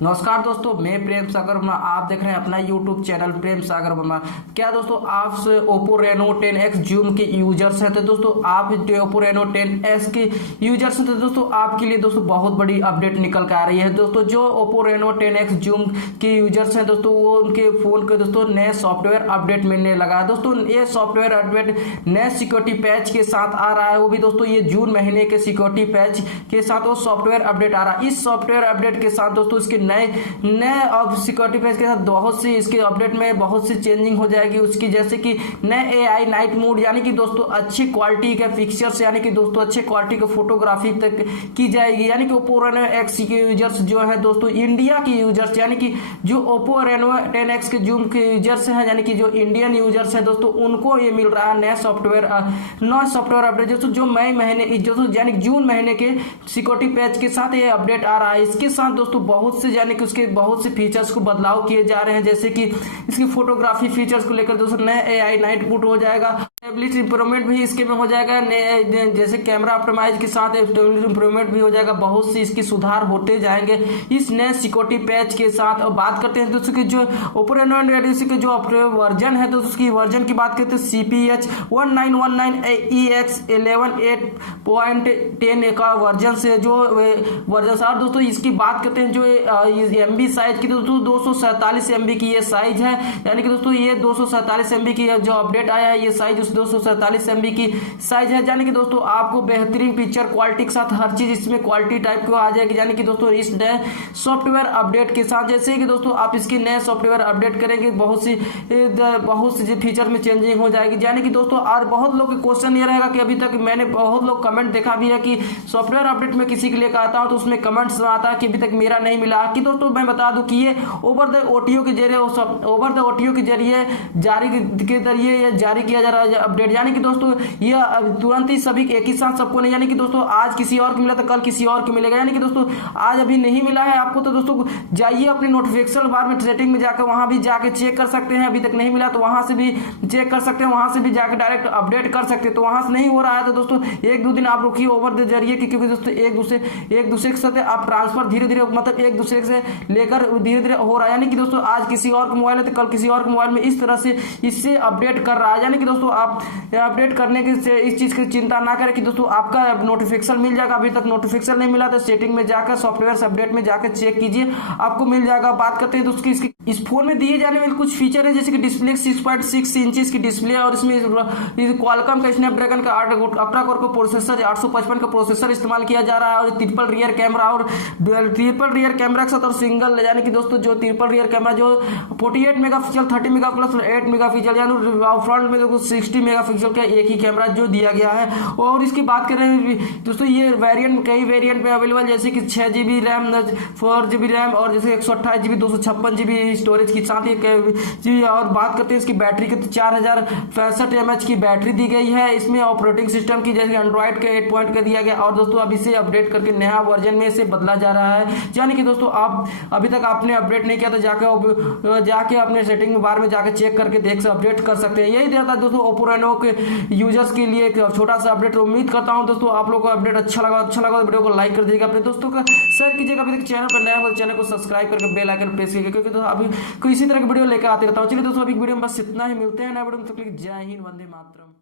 नमस्कार दोस्तों, मैं प्रेम सागर वर्मा। आप देख रहे हैं अपना यूट्यूब चैनल प्रेम सागर वर्मा। क्या दोस्तों आप ओप्पो रेनो 10X जूम के यूजर्स हैं? तो दोस्तों आप ओप्पो रेनो 10S के यूजर्स हैं तो दोस्तों आपके लिए दोस्तों बहुत बड़ी अपडेट निकल कर आ रही है। दोस्तों जो ओप्पो रेनो 10X जूम के यूजर्स हैं दोस्तों वो उनके फोन के दोस्तों नए सॉफ्टवेयर अपडेट मिलने लगा है। दोस्तों ये सॉफ्टवेयर अपडेट नए सिक्योरिटी पैच के साथ आ रहा है, वो भी दोस्तों ये जून महीने के सिक्योरिटी पैच के साथ वो सॉफ्टवेयर अपडेट आ रहा है। इस सॉफ्टवेयर अपडेट के साथ दोस्तों इसके नए अब सिक्योरिटी पैच के साथ बहुत सी इसके अपडेट में बहुत सी चेंजिंग हो जाएगी उसकी, जैसे कि नए एआई नाइट मोड यानी कि दोस्तों अच्छी क्वालिटी के पिक्चर्स यानी कि दोस्तों अच्छे क्वालिटी के फोटोग्राफी तक की जाएगी। यानी कि ओप्पो रेनो एक्स के यूजर्स जो है दोस्तों इंडिया के यूजर्स यानी कि जो ओप्पो रेनो 10X के जूम के यूजर्स हैं यानी कि जो इंडियन यूजर्स हैं दोस्तों उनको ये मिल रहा है नया सॉफ्टवेयर अपडेट दोस्तों जो मई महीने यानी जून महीने के सिक्योरिटी पैच के साथ ये अपडेट आ रहा है। इसके साथ दोस्तों बहुत से यानी कि उसके बहुत से फीचर्स को बदलाव किए जा रहे हैं, जैसे कि इसकी फोटोग्राफी फीचर्स को लेकर दोस्तों नए एआई नाइट मोड हो जाएगा, स्टेबिलिटी इंप्रूवमेंट भी इसके में हो जाएगा, जैसे कैमरा ऑप्टिमाइज के साथ स्टेबिलिटी इंप्रूवमेंट भी हो जाएगा। बहुत सी इसकी सुधार होते जाएंगे इस नए सिक्योरिटी पैच के साथ। और बात करते हैं दोस्तों की जो ओप्पो रेनो के जो वर्जन है तो उसकी वर्जन की बात करते हैं CPH 1919EX 11.8.10 का वर्जन से जो वर्जन। और दोस्तों इसकी बात करते हैं जो MB साइज की दोस्तों 247 MB की ये साइज है, यानी कि दोस्तों ये 247 MB की जो अपडेट आया है ये साइज उस 247 MB की साइज है। यानी कि दोस्तों आपको बेहतरीन पिक्चर क्वालिटी के साथ हर चीज इसमें क्वालिटी टाइप को आ जाएगी। यानी कि दोस्तों इस नए सॉफ्टवेयर अपडेट के साथ जैसे कि दोस्तों आप इसके नए सॉफ्टवेयर अपडेट करेंगे बहुत सी फीचर में चेंजिंग हो जाएगी। यानी कि दोस्तों और बहुत लोग के क्वेश्चन ये रहेगा कि अभी तक मैंने बहुत लोग कमेंट देखा भी है कि सॉफ्टवेयर अपडेट में किसी के लिए आता हूं तो उसमें कमेंट्स आता है कि अभी तक मेरा नहीं मिला। कि दोस्तों मैं बता दूं कि ये ओवर द ओटीओ के जरिए जारी किया जा रहा है अपडेट। यानी कि दोस्तों ये तुरंत ही सभी एक ही साथ सबको नहीं, यानी कि दोस्तों आज किसी और को मिला तो कल किसी और को मिलेगा। यानी कि दोस्तों आज अभी नहीं मिला है आपको तो दोस्तों जाइए अपने नोटिफिकेशन बार में सेटिंग में जाकर वहां भी जाके चेक कर सकते हैं। अभी तक नहीं मिला तो वहां से भी चेक कर सकते हैं, वहां से भी जाकर डायरेक्ट अपडेट कर सकते हैं। तो वहां से नहीं हो रहा है तो दोस्तों एक दो दिन आप रुकिए ओवर द जरिए, क्योंकि दोस्तों एक दूसरे के साथ आप ट्रांसफर धीरे धीरे मतलब एक दूसरे से लेकर धीरे धीरे हो रहा है। यानी कि दोस्तों आज किसी और का मोबाइल है तो कल किसी और के मोबाइल में इस तरह से इससे अपडेट कर रहा है। यानी कि दोस्तों आप अपडेट करने की इस चीज की चिंता ना करें कि दोस्तों आपका नोटिफिकेशन मिल जाएगा। अभी तक नोटिफिकेशन नहीं मिला तो सेटिंग में जाकर सॉफ्टवेयर अपडेट में जाकर चेक कीजिए, आपको मिल जाएगा। बात करते हैं दोस्तों इसकी इस फोन में दिए जाने वाले कुछ फीचर है, जैसे कि डिस्प्ले 6.6 इंचेस की डिस्प्ले और इसमें क्वालकॉम का स्नैपड्रैगन का 18 कोर का प्रोसेसर 855 का प्रोसेसर इस्तेमाल किया जा रहा है और ट्रिपल रियर कैमरा और ट्रिपल रियर कैमरा के साथ और सिंगल यानी कि दोस्तों जो ट्रिपल रियर कैमरा जो 48 मेगापिक्सल 30 मेगापिक्सल 8 मेगापिक्सल यानी फ्रंट में देखो 60 मेगापिक्सल का एक ही कैमरा जो दिया गया है। और इसकी बात करें दोस्तों ये वेरिएंट कई वेरिएंट में अवेलेबल, जैसे कि 6GB रैम 4GB रैम और जैसे 128GB 256GB स्टोरेज के साथ ही। और बात करते हैं इसकी बैटरी के तो 4065 mAh की बैटरी दी गई है। इसमें ऑपरेटिंग सिस्टम की जैसे एंड्रॉइड के 8 पॉइंट का दिया गया और दोस्तों अब इसे अपडेट करके नया वर्जन में इसे बदला जा रहा है। यानी कि दोस्तों आप अभी तक आपने अपडेट नहीं किया तो जाके अपने सेटिंग में बार में जाके चेक करके देख से अपडेट कर सकते हैं। यही देता है दोस्तों ओप्पो रेनो के यूजर्स के लिए एक छोटा सा अपडेट। उम्मीद करता हूं दोस्तों आप लोगों को अपडेट अच्छा लगा तो वीडियो को लाइक कर दीजिएगा, अपने दोस्तों का शेयर कीजिएगा। अभी तक चैनल पर नया हो चैनल को सब्सक्राइब करके बेल आइकन प्रेस कीजिएगा, क्योंकि दोस्तों अभी कोई इसी तरह की वीडियो लेकर आते रहता हूँ। चलिए दोस्तों अभी वीडियो में बस इतना ही, मिलते हैं नए वीडियो में। तब तक जय हिंद, वंदे मातरम।